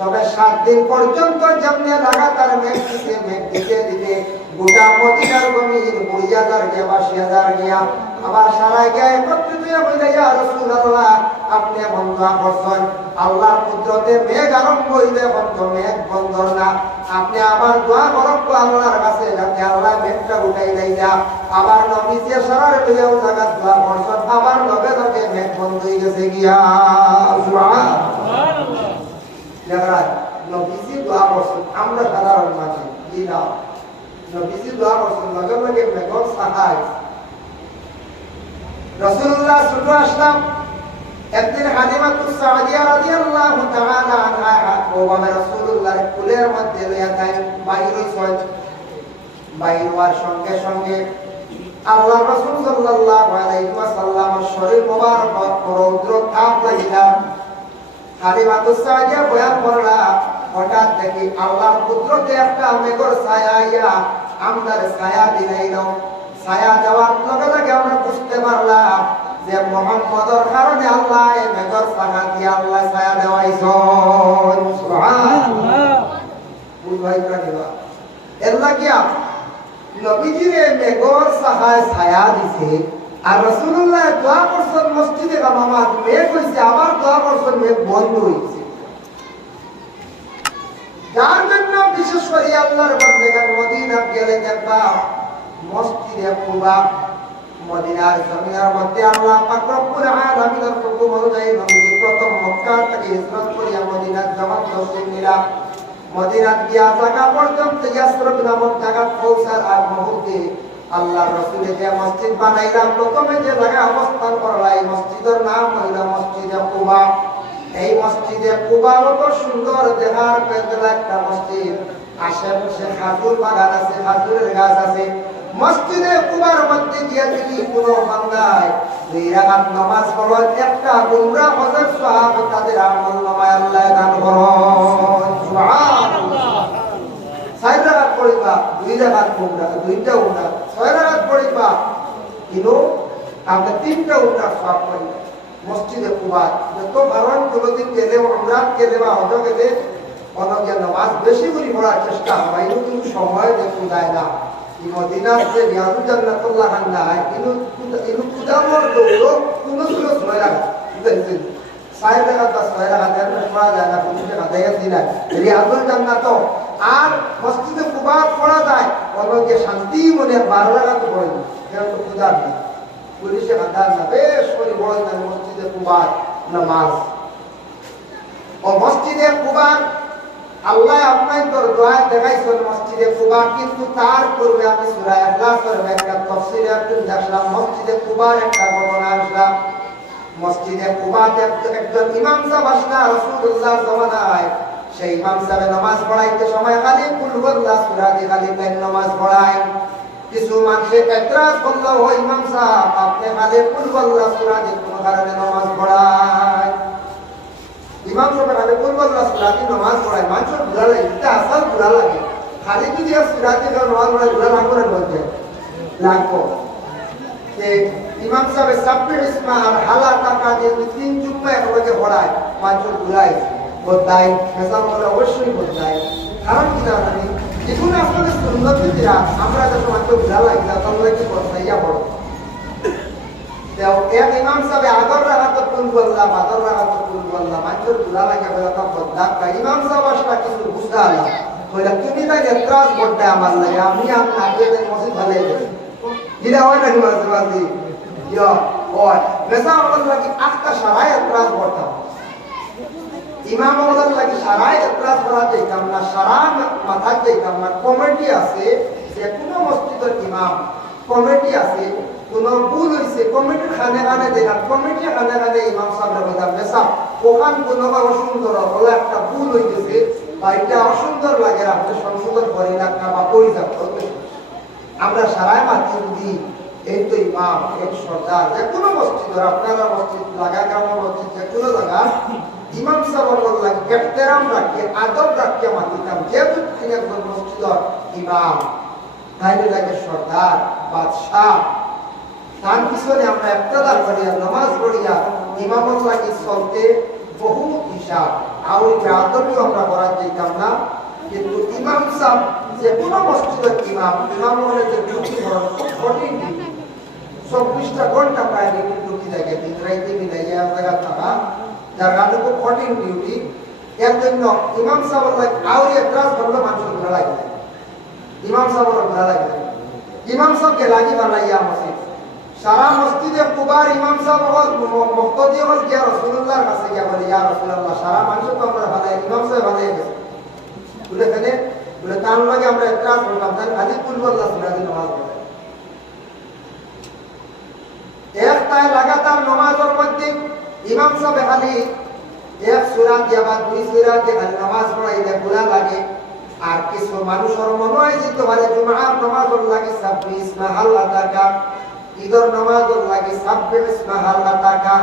তবে 7 দিন পর্যন্ত যেমনি লাগাতার মেঘ দিতে গোটা মদিনার জমিন 20,000 গিয়া 82,000 গিয়া আবার সারা গিয়া একত্রিত হইলে ইয়া রাসূলুল্লাহ আপনি এমন দোয়া করছেন আল্লাহর কুদরতে মেঘ আরম্ভ হইলে বন্ধ মেঘ বন্ধ না আপনি আবার দোয়া করব আল্লাহর কাছে যাতে আল্লাহ মেঘটা উঠাই দেয়া আবার নবী যে সারার পেয়েও জায়গা দোয়া করছেন আবার লগে লগে মেঘ বন্ধ হয়ে গেছে গিয়া সুবহানাল্লাহ যারা নবীজি দোয়া করছেন আমরা সাধারণ মানুষ কি না নবীজি দোয়া করছেন লগে লগে মেঘ সাহায় রাসূলুল্লাহ সাল্লাল্লাহু আলাইহি ওয়াসাল্লাম একদিন হালিমাতুস সাদিয়া রাদিয়াল্লাহু তাআলা আনহা ও রাসূলুল্লাহর কুলের মধ্যে লইয়া তাই বাইর হইছেন বাইর হওয়ার সঙ্গে সঙ্গে আল্লাহ রাসূল সাল্লাল্লাহু আলাইহি ওয়াসাল্লামের শরীর মোবারক রৌদ্র তাপ লাগিলা হালিমাতুস সাদিয়া বয়ান করলা হঠাৎ দেখি আল্লাহর কুদরতে একটা মেঘের ছায়া আইয়া আমদার ছায়া দিলাইলো ছায়া দেওয়ার লগে লগে আমরা বুঝতে পারলাম যে মুহাম্মদের কারণে আল্লাহ এই মেঘের ছায়া দিয়ে আল্লাহ ছায়া দেওয়াইছেন সুবহানাল্লাহ বুঝাইরা দিবা এর লাগিয়া নবীজির এই মেঘের ছায়া দিছে আর রাসূলুল্লাহ দোয়া করছেন মসজিদে গামামা মেঘ হইছে আবার দোয়া করছেন মেঘ বন্ধ হইছে যার জন্য বিশেষ করে আল্লাহর বান্দাগণ মদিনা গেলে দেখবা মসজিদে কুবা মদিনার জমিনের মধ্যে আল্লাহ পাক রব্বুল আলামিনের হুকুম অনুযায়ী নবী প্রথম মক্কা থেকে হিজরত করিয়া মদিনার জমান তসলিম নিলা মদিনাত গিয়া জায়গা পর্যন্ত ইয়াসরিব নামক জায়গা পৌঁছার আগ মুহূর্তে আল্লাহর রাসূল যে মসজিদ বানাইলা প্রথমে যে জায়গা অবস্থান করলা এই মসজিদের নাম হইল মসজিদে কুবা এই মসজিদে কুবা কত সুন্দর দেখার পেছনে একটা মসজিদ আশেপাশে খাজুর বাগান আছে খাজুরের গাছ আছে মসজিদে কুবার মধ্যে গিয়া যদি কোনো বান্দায় 2 রাকাত নামাজ পড়েন একটা উমরা হজের সওয়াব তাদের আমল নামায় আল্লাহ দান করেন সুবহানাল্লাহ 4 রাকাত পড়িবা 2 রাকাত উমরা 2টা উমরা 6 রাকাত পড়িবা কিন্তু আমরা 3টা উমরা সওয়াব পাইবা মসজিদে কুবা যত বারণ কোনদিন গেলে উমরা গেলে বা হজ গেলে অনকে নামাজ বেশি করে পড়ার চেষ্টা হয় কিন্তু সময় দেখু যায় না মদিনার যে রিয়াজুল জান্নাতুল্লাহ খান্দায় ইনু কুদামর দৌড় কোনো সুলো ছয় রাখা বুঝেছেন 6 টাকা বা 6 টাকা দেন পড়া যায় না 50 টাকা দেয় দিনা রিয়াজুল জান্নাত আর মসজিদে কুবা পড়া যায় অনকে শান্তি মনে 12 টাকা তো পড়ে কেউ তো কুদার না পুলিশে বাধা না বেশ করে বড় না মসজিদে কুবা নামাজ ও মসজিদে কুবা আল্লাহ আপনাদের দোয়া দেখাইছেন মসজিদে কুবা কিন্তু তার পূর্বে আমি সূরা ইখলাসের একটা তাফসীরে দেখলাম মসজিদে কুবার একটা ঘটনা আসলাম মসজিদে কুবাতে একজন ইমাম সাহেব আসলা রাসূলুল্লাহ জামানায় সেই ইমাম সাহেব নামাজ পড়াইতে সময় খালি কুল হুয়াল্লাহ সূরা দিয়ে খালি নামাজ পড়ায় কিছু মানুষ এতরাজ করলো ও ইমাম সাহেব আপনি খালি কুল হুয়াল্লাহ সূরা দিয়ে কোন কারণে নামাজ পড়ায় ইমাম সাহেব খালি কুল হুয়াল্লাহ সূরা দিয়ে নামাজ পড়ায় মানুষ বুঝা লাগে এটা আসল বুঝা লাগে খালি যদি সূরা দিয়ে নামাজ পড়ায় বুঝা লাগবে বলতে লাগবো যে ইমাম সাহেব সাব্বির ইসমা আর হালা টাকা দিয়ে 3 জুম্মা একলগে পড়ায় মানুষ বুঝায় বদাই ফেসাল বলে অবশ্যই বদাই কারণ কি জানেন যেগুলো আপনাদের সুন্নত দিরা আমরা যখন মাত্র বুঝা লাগে তাহলে কি বদাইয়া পড়ো এক ইমাম সাহেব আগর রাগাত কুল বললা বাদর রাগাত কুল বললা মানুষের বুঝা লাগে বলে তা বদা ইমাম সাহেব আসলে কিছু বুঝা না বলে তুমি তাই এতরাজ বড়টা আমার লাগে আমি আপনাকে মসজিদ ভালো লাগে যেটা হয় না নিবাসী ইয়া হয় নেশা আমাদের লাগে আটটা সারাই এতরাজ বড়টা ইমাম আমাদের লাগে সারাই এতরাজ করা যাইতাম না সারা মাথা যাইতাম না কমিটি আছে যে কোনো মসজিদের ইমাম কমিটি আছে কোন ভুল হয়েছে কমিটির খানে খানে দেনা কমিটি খানে খানে ইমাম সাহেব বলতাম নেশা ওখান কোনো অসুন্দর হলে একটা ভুল হইতেছে বা এটা অসুন্দর লাগে আপনি সংশোধন করে না বা পরিচাপ করতে আমরা সারাই মাত্র দিই এই তো ইমাম এক সর্দার যে কোনো মসজিদ আপনারা মসজিদ লাগা গ্রামের মসজিদ যে কোনো জায়গা ইমাম সাহেব লাগে এহতেরাম রাখে আদব রাখে মাতিতাম যেহেতু তিনি একজন মসজিদের ইমাম তাইলে লাগে সর্দার বাদশাহ তার পিছনে আমরা ইফতার করিয়া নামাজ পড়িয়া ইমামত লাগি চলতে বহু হিসাব আউরি বেআদবিও আমরা করার চাইতাম না, কিন্তু ইমাম সাহেব যে কোনো মসজিদের ইমাম হলে যে ডিউটি করেন খুব কঠিন ডিউটি। 24টা ঘন্টা প্রায় ডিউটি থাকে, দিন রাইতে মিলাইয়া জায়গা থাকা, যার কারণে খুব কঠিন ডিউটি। এর জন্য ইমাম সাহেব আউরি এতরাজ করলে মানুষের ঘোরা লাগে, ইমাম সাহেবের ঘোরা লাগে। ইমাম সাহেবকে লাগি বানাইয়া মসজিদ সারা মসজিদে কুবার ইমাম সাহেব মুক্তদি হল গিয়া রাসূলুল্লাহর কাছে গিয়া বলে, ইয়া রাসূলুল্লাহ, সারা মানুষ তো আমরা বানাই, ইমাম সাহেব বানাই গেছে বলে ফেলে বলে, তার লাগে আমরা এতরাজ করলাম, তাই খালি কুল আল্লাহ সূরা দিয়ে নামাজ পড়ে। এক তাই লাগাতার নামাজের মধ্যে ইমাম সাহেব খালি এক সূরা দিয়া বা দুই সূরা দিয়ে খালি নামাজ পড়াইলে গুনাহ লাগে। আর কিছু মানুষের মনে হয় যে তোমার জুমার নামাজের লাগে 26 মাহাল্লা টাকা, ঈদের নামাজের লাগে 26 মাহাল্লা টাকা।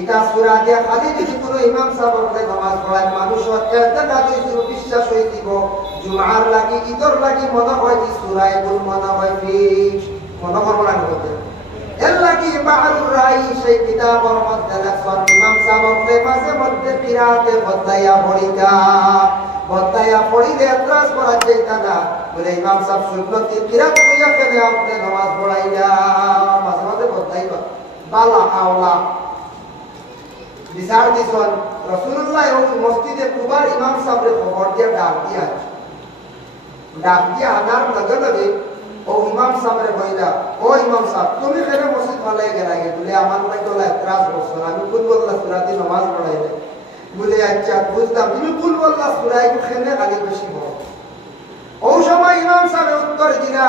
এটা সূরা দিয়া খালি যদি কোনো ইমাম সাহেবকে নামাজ পড়ায় মানুষের এত কাজ হইছিল, বিশ্বাস হইছিল জুমার লাগে ঈদের লাগে মনে হয় যে সূরা এগুলো মনে হয় ফিক্স, মনে করব না বলতে এর লাগি বাহরুর রাই সেই কিতাবের মধ্যে লেখছেন ইমাম সাহেবের পাশে মধ্যে কিরাতে বদলাইয়া পড়িলে এতরাজ করা যাইতা না, বলে ইমাম সাহেব সুন্নতি কিরাত কইয়া কেনে আপনি নামাজ পড়াইলা, মাঝে মাঝে বদলাইবা বালা আওলা বিচার দিছেন। রাসূলুল্লাহ ওই মসজিদে কুবার ইমাম সাহেবের খবর দিয়া ডাক দিয়া আনার লগে লগে ও ইমাম সাহেবের কইলা, ও ইমাম সাহেব তুমি কেন মসজিদ ফালাই গেলাগে? বলে আমার লাগে এতরাজ করছেন, আমি কুলবল্লাহ সূরা দিয়ে নামাজ পড়াইলে। বলে আচ্ছা বুঝলাম, তুমি কুলবল্লাহ সূরা এখানে খালি বেশি বড়। ও সময় ইমাম সাহেব উত্তর দিলা,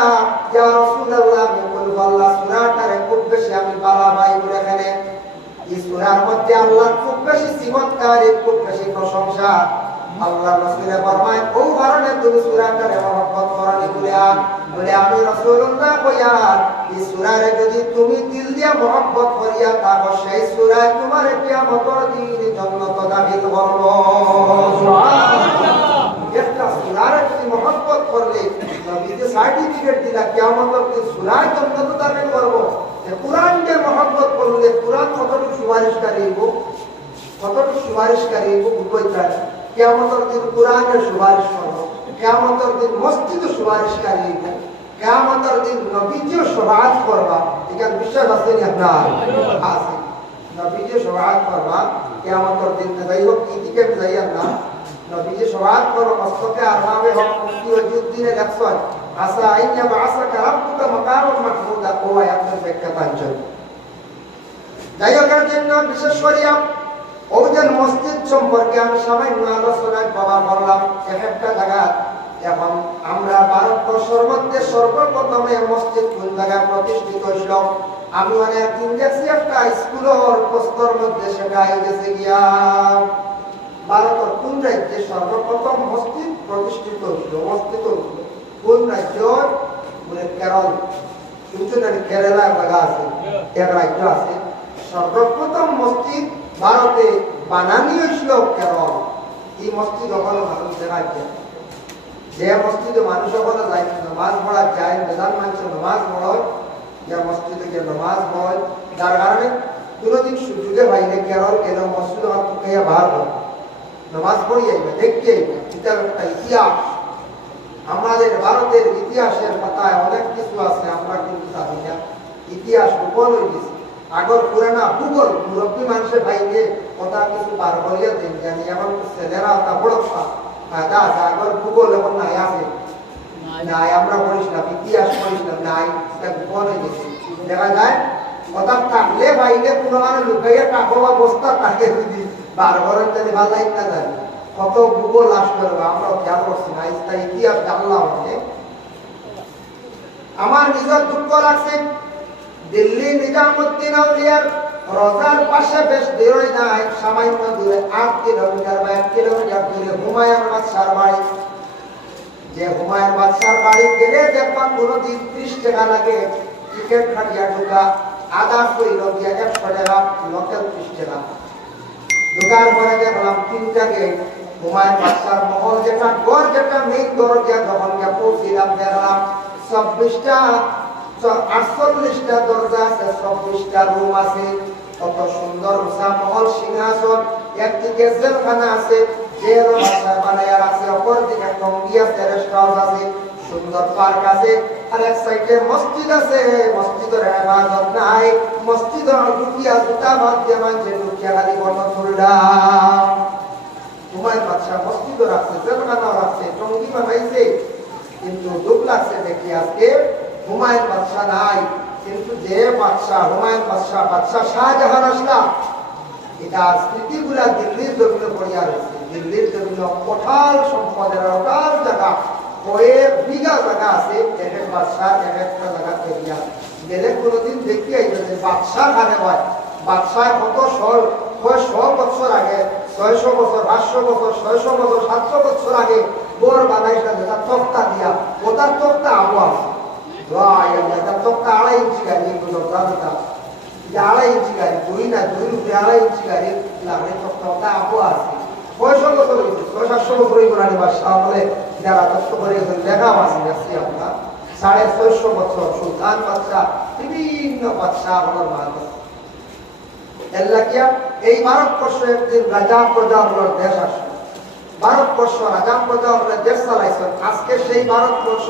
ইয়া রাসূলুল্লাহ, আমি কুলবল্লাহ সূরাটারে খুব বেশি আমি বালা ভাই বলে এখানে এই সূরার মধ্যে আল্লাহ খুব বেশি চমৎকার, খুব বেশি প্রশংসা। আল্লাহ রাসূল ফরমায় ও কারণে তুমি সূরাটারে মহব্বত করনি বলে আমি রাসূলুল্লাহ কইয়া এই সূরারে যদি তুমি দিল দিয়া মহব্বত করিয়া তাহলে সেই সূরায় তোমার কিয়ামতের দিন জান্নাত দাখিল করব। সুবহানাল্লাহ। একটা সূরারে যদি মহব্বত করলে নবীকে সার্টিফিকেট দিলা কিয়ামতের দিন সূরায় জান্নাত দাখিল করব। কুরআনকে মহব্বত করলে কুরআন কতটুকু সুপারিশকারী হইব বুঝাইতা। কিয়ামতের দিন কুরআনের সুপারিশ করব, কিয়ামতের দিন মসজিদে সুপারিশকারী হইব, কিয়ামতের দিন নবীজিও শফাআত করবা। এখানে বিশ্বাস আছে নি আপনার? আছে। নবীজিও শফাআত করবা কিয়ামতের দিন। যাই হোক এদিকে যাইয়া না, নবীজি শফাআত করবা মস্তকে আরমাবে হক মুফতি ওয়াজুদ্দিনে লেখছেন আসা আইয়া বাসাকা রাব্বুকা মাকামান মাহমুদা, ও আয়াতের ব্যাখ্যা তাঞ্চল। যাই হোক এর জন্য বিশেষ করিয়া ওজন মসজিদ সম্পর্কে আমি সামান্য আলোচনায় বাবা বললাম। একটা জায়গা এখন আমরা ভারতবর্ষের মধ্যে সর্বপ্রথমে মসজিদ কোন জায়গায় প্রতিষ্ঠিত হইল, আমি একদিন দেখছি একটা স্কুলের পোস্টার মধ্যে সেটা হয়ে গেছে গিয়া ভারতের কোন রাজ্যে সর্বপ্রথম মসজিদ প্রতিষ্ঠিত হইল। মসজিদ কোন রাজ্য? বলে কেরল। শুনছেন কেরালা জায়গা আছে, এক রাজ্য আছে সর্বপ্রথম মসজিদ ভারতে বানানি হয়েছিল কেরল। এই মসজিদ ওখানে মানুষ দেখা যায়, যে মসজিদে মানুষ ওখানে যায় নামাজ পড়া যায়, বেদান মানুষ নামাজ পড়ায়, যে মসজিদে গিয়ে নামাজ পড়ায়, যার কারণে কোনোদিন সুযোগে পাইলে কেরল কেন মসজিদ খেয়ে বার হয় নামাজ পড়ি আইবে, দেখতে আইবে। এটা একটা ইতিহাস, আমাদের ভারতের ইতিহাসের পাতায় অনেক কিছু আছে, আমরা কিন্তু জানি না। ইতিহাস গোপন হয়ে গেছে। আগর পুরানা ভূগোল মুরব্বী মানুষের ভাইকে কথা কিছু বার করিয়া দেন জানি, এখন ছেলেরা তা বড় ফায়দা আছে। আগর ভূগোল এখন নাই আছে, নাই আমরা পড়িছিলাম, ইতিহাস পড়িছিলাম, নাই, সেটা গোপন হয়ে গেছে। দেখা যায় কথা থাকলে বাইরে কোনো মানে লুকাইয়া টাকা বা বস্তা তাকে যদি বার করেন যদি ভালো লাগে না জানি কত ভূগোল লাশ করবো, আমরা খেয়াল করছি না। তাই ইতিহাস জানলাম অনেক। আমার নিজের দুঃখ লাগছে, দিল্লি নিজামুদ্দিন আউলিয়ার রোজার পাশে বেশ দূরে নাই, সামান্য দূরে 8 কিলোমিটার বা 1 কিলোমিটার দূরে হুমায়ুন বাদশার বাড়ি। যে হুমায়ুন বাদশার বাড়ি গেলে দেখবা কোনোদিন 30 টাকা লাগে টিকিট কাটিয়া ঢোকা, আধা কইল দিয়া 100 টাকা, লোকাল 30 টাকা। ঢোকার পরে দেখলাম 3টা গেট। হুমায়ুন বাদশার মহল যেটা ঘর, যেটা মেইন দরজা, যখন গিয়ে পৌঁছিলাম দেখলাম 48টা দরজা আছে, 24টা রুম আছে, কত সুন্দর উষা মহল, সিংহাসন, একদিকে জেলখানা আছে, যে বাদশাহ বানাইয়া রাখছে, অপর দিকে টঙ্গি আছে, রেস্ট হাউস আছে, সুন্দর পার্ক আছে, আর এক সাইডে মসজিদ আছে। মসজিদের ইবাদত নাই, মসজিদ ঢুকিয়া জুতা বাদ দিয়ে মানুষের ঢুকিয়া খালি বন্ধ চুলডা। হুমায়ুন বাদশাহ মসজিদও রাখছে, জেলখানাও রাখছে, টঙ্গি বানাইছে, কিন্তু দুঃখ লাগছে দেখি আজকে হুমায়ুন বাদশাহ নাই। কিন্তু যে বাদশাহ হুমায়ুন বাদশাহ, বাদশাহ শাহজাহান আসলা, এটা স্মৃতিগুলা দিল্লির জমিনে পড়িয়া রয়েছে। দিল্লির জমিনে কোঠাল সম্পদের ওটাল জায়গা, কয়েক বিঘা জায়গা আছে, এক এক বাদশাহ এক একটা জায়গা এরিয়া গেলে কোনোদিন দেখি আইবে যে বাদশাহ খানে হয়। বাদশাহ কত শ বছর আগে, 600 বছর, 500 বছর, 600 বছর, 700 বছর আগে বোর বানাইছে যেটা তক্তা দিয়া, ওটার তক্তা আবু আছে। তার তক্তা 2.5 ইঞ্চি গাড়ি, এগুলো দাদা 2.5 ইঞ্চি গাড়ি, 2 না 2 উপরে 2.5 ইঞ্চি গাড়ি লাগলে তক্তা ওটা আবু আছে। 600 বছর হয়েছে, 600-700 বছর হয়ে গেল বাদশাহ বলে যারা তত্ত্ব করে দেখা আছে দেখছি আমরা। 650 বছর সুলতান বাদশাহ, বিভিন্ন বাদশাহ হলোর মানুষ এই ভারতবর্ষ একদিন রাজা প্রজাগুলোর দেশ আসবে। ভারতবর্ষ রাজা প্রজাগুলোর দেশ চালাইছেন। আজকে সেই ভারতবর্ষ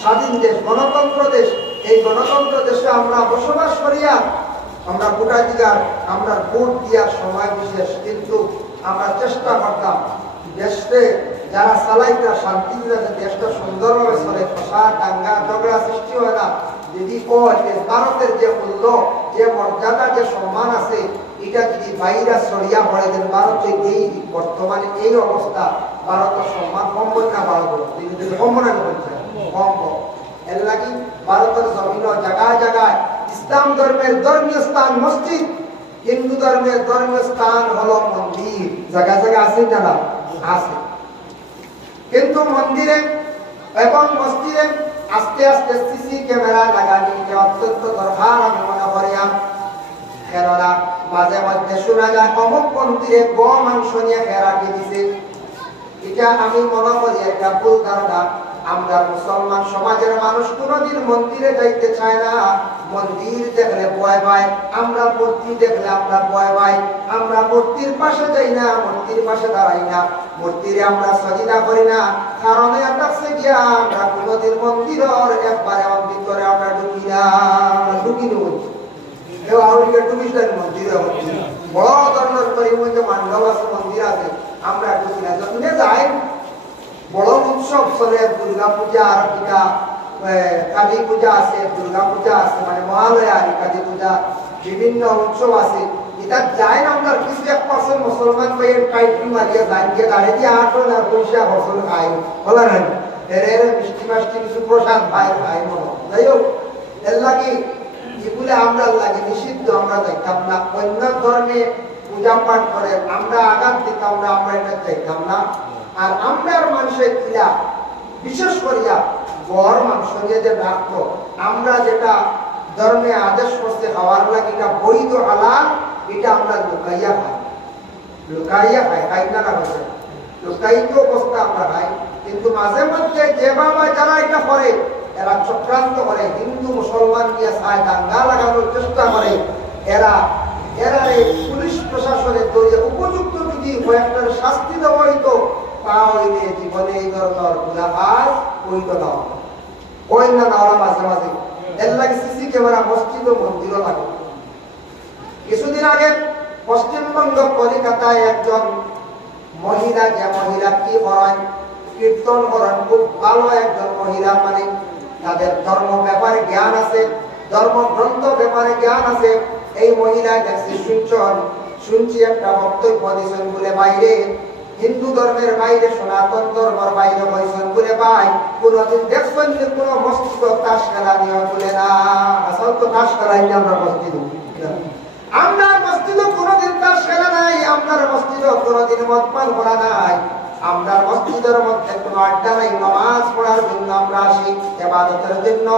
স্বাধীন দেশ, গণতন্ত্র দেশ। এই গণতন্ত্র দেশে আমরা বসবাস করিয়া আমরা ভোটাধিকার, আমরা ভোট দেওয়ার সময় বিশেষ, কিন্তু আমরা চেষ্টা করতাম দেশে যারা চালাইতা শান্তি দেশটা সুন্দরভাবে চলে, ফসা দাঙ্গা ঝগড়া সৃষ্টি হয় না। যদি ভারতের যে মূল্য, যে মর্যাদা, যে সম্মান আছে, এটা যদি বাইরা ছড়িয়া পড়ে দেন ভারতে এই বর্তমানে এই অবস্থা, ভারতের সম্মান কম না বাড়বো, কম না কম এর লাগি ভারতের জমিন জায়গায় জায়গায় ইসলাম ধর্মের ধর্মীয় স্থান মসজিদ, হিন্দু ধর্মের ধর্মীয় স্থান হলো মন্দির, জায়গায় জায়গায় আছে না আছে। কিন্তু মন্দিরে এবং মসজিদে আস্তে আস্তে সিসি ক্যামেরা লাগানি অত্যন্ত দরকার আমি মনে করি। কেননা মাঝে মধ্যে শোনা যায় অমুক মন্দিরে গো মাংস নিয়ে খেরাকি দিছে, এটা আমি মনে করি একটা ভুল ধারণা। আমরা মুসলমান সমাজের মানুষ কোনোদিন মন্দিরে যাইতে চায় না। মন্দির দেখলে ভয় পায়, আমরা মূর্তি দেখলে আমরা ভয় পাই, আমরা মূর্তির পাশে যাই না, মূর্তির পাশে দাঁড়াই না, মূর্তিরে আমরা সজিদা করি না। কারণ একটা গিয়া আমরা কোনোদিন মন্দিরের একবারে ভিতরে আমরা ঢুকি না, ঢুকি নই। বড় ধরনের পরিমধ্যে মান্ডব আছে, মন্দির আছে, আমরা ঢুকি না। যখন যাই বড় উৎসব চলে, দুর্গা পূজা, আর পিঠা, কালী পূজা আছে, দুর্গা পূজা আছে, মানে মহালয়া, কালী পূজা, বিভিন্ন উৎসব আছে। এটা যায় না আমরা কিছু 1% মুসলমান ভাইয়ের কাইটি মারিয়া যায় গিয়ে দাঁড়িয়ে দিয়ে 8 আর পয়সা ফসল খাই বলা না, এর মিষ্টি মাষ্টি কিছু প্রসাদ ভাই খাই মনে। যাই হোক, এর লাগে এগুলো আমরা লাগে নিষিদ্ধ, আমরা দেখতাম না। অন্য ধর্মে পূজা পাঠ করে আমরা আঘাত দিতাম না, আমরা এটা চাইতাম না। আর আমরার মানুষের কিলা বিশেষ করিয়া গড় মাংস নিয়ে যে রাখতো, আমরা যেটা ধর্মে আদেশ করতে খাওয়ার লাগে এটা বৈধ হালাল, এটা আমরা লুকাইয়া খাই, লুকাইয়া খাই, খাই না না হয়েছে লুকাইতে অবস্থা আমরা খাই। কিন্তু মাঝে মধ্যে যে বাবা যারা এটা করে, এরা চক্রান্ত করে, হিন্দু মুসলমান নিয়ে চায় দাঙ্গা লাগানোর চেষ্টা করে। এরা এই পুলিশ প্রশাসনের তৈরি উপযুক্ত যদি কয়েকটার শাস্তি দেওয়া হইতো, তা হইলে জীবনে এই ধরনের গুলাহাজ হইত না, ওই না না মাঝে মাঝে। এর লাগে সিসি ক্যামেরা মসজিদ ও মন্দিরও লাগে। কিছুদিন আগে পশ্চিমবঙ্গ কলিকাতায় একজন মহিলা, যে মহিলা কি করেন, কীর্তন করেন, খুব ভালো একজন মহিলা, মানে তাদের ধর্ম ব্যাপারে জ্ঞান আছে, ধর্মগ্রন্থ ব্যাপারে জ্ঞান আছে। এই মহিলা দেখছি শুনছি একটা বক্তব্য দিয়েছেন বলে বাইরে, হিন্দু ধর্মের বাইরে, সনাতন ধর্মের বাইরে হয়েছেন বলে পাই। কোনদিন দেখছেন যে কোনো মসজিদ তাস খেলা নিয়ে বলে না, আসল তো তাস খেলাই আমরা মসজিদ, আমরা মসজিদও কোনোদিন তাস খেলা নাই, আপনার মসজিদও কোনোদিন মদ পান করা নাই, আমরা মসজিদের মধ্যে কোনো আড্ডা নাই। নামাজ পড়ার জন্য আমরা আসি, ইবাদতের জন্য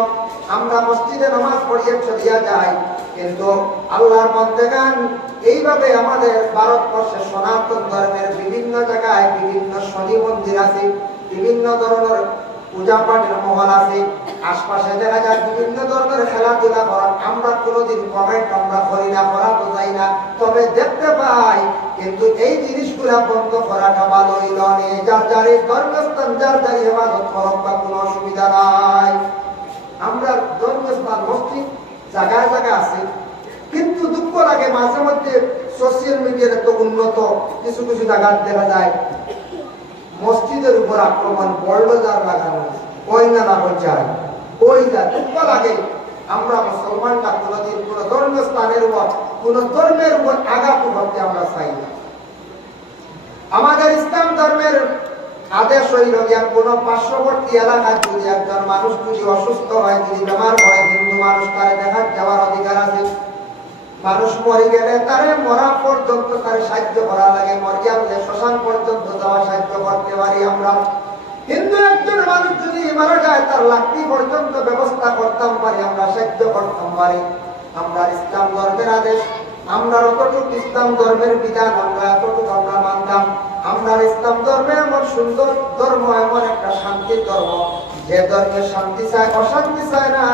আমরা মসজিদে নামাজ পড়িয়ে চলিয়া যাই। কিন্তু আল্লাহর বন্দেগান এইভাবে আমাদের ভারতবর্ষের সনাতন ধর্মের বিভিন্ন জায়গায় বিভিন্ন শনি মন্দির আছে, বিভিন্ন ধরনের পূজা পাঠের মহল আছে, আশপাশে দেখা যায় বিভিন্ন ধরনের খেলাধুলা করার। আমরা কোনোদিন কমেন্ট আমরা করি না, করা তো যাই না, তবে দেখতে পাই কিন্তু এই জিনিসগুলা বন্ধ করাটা ভালো হইল নে। যার যার ধর্মস্থান যার যার হেফাজত করক বা কোনো অসুবিধা নাই। আমরা ধর্মস্থান মসজিদ জায়গায় জায়গায় আছে, কিন্তু দুঃখ লাগে মাঝে মধ্যে সোশ্যাল মিডিয়ার এত উন্নত কিছু কিছু জায়গা দেখা যায় মসজিদের উপর আক্রমণ বড়বাজার লাগানো, ওই না না যায় ওই যা দুঃখ লাগে। আমরা মুসলমানরা কোনোদিন কোন ধর্মীয় স্থানের উপর কোন ধর্মের উপর আঘাত করতে আমরা চাই না। আমাদের ইসলাম ধর্মের আদেশ হইল গিয়া কোন পার্শ্ববর্তী এলাকায় যদি একজন মানুষ যদি অসুস্থ হয়, যদি বেমার পড়ে, হিন্দু মানুষ তারে দেখার যাওয়ার অধিকার আছে। মানুষ মরে গেলে তারে মরা পর্যন্ত তারে সাহায্য করা লাগে, মরিয়া বলে শ্মশান পর্যন্ত যাওয়া সাহায্য করতে পারি আমরা। হিন্দু একজন মানুষ যদি মারা যায় তার লাকড়ি পর্যন্ত ব্যবস্থা করতাম পারি, আমরা সাহায্য করতাম পারি। আমরা ইসলাম ধর্মের আদেশ, আমরা অতটুকু ইসলাম ধর্মের বিধান আমরা এতটুকু আমরা মানতাম। আমরা ইসলাম ধর্মে এমন সুন্দর ধর্ম, এমন একটা শান্তির ধর্ম, যে ধর্মে শান্তি চায়, অশান্তি চায় না।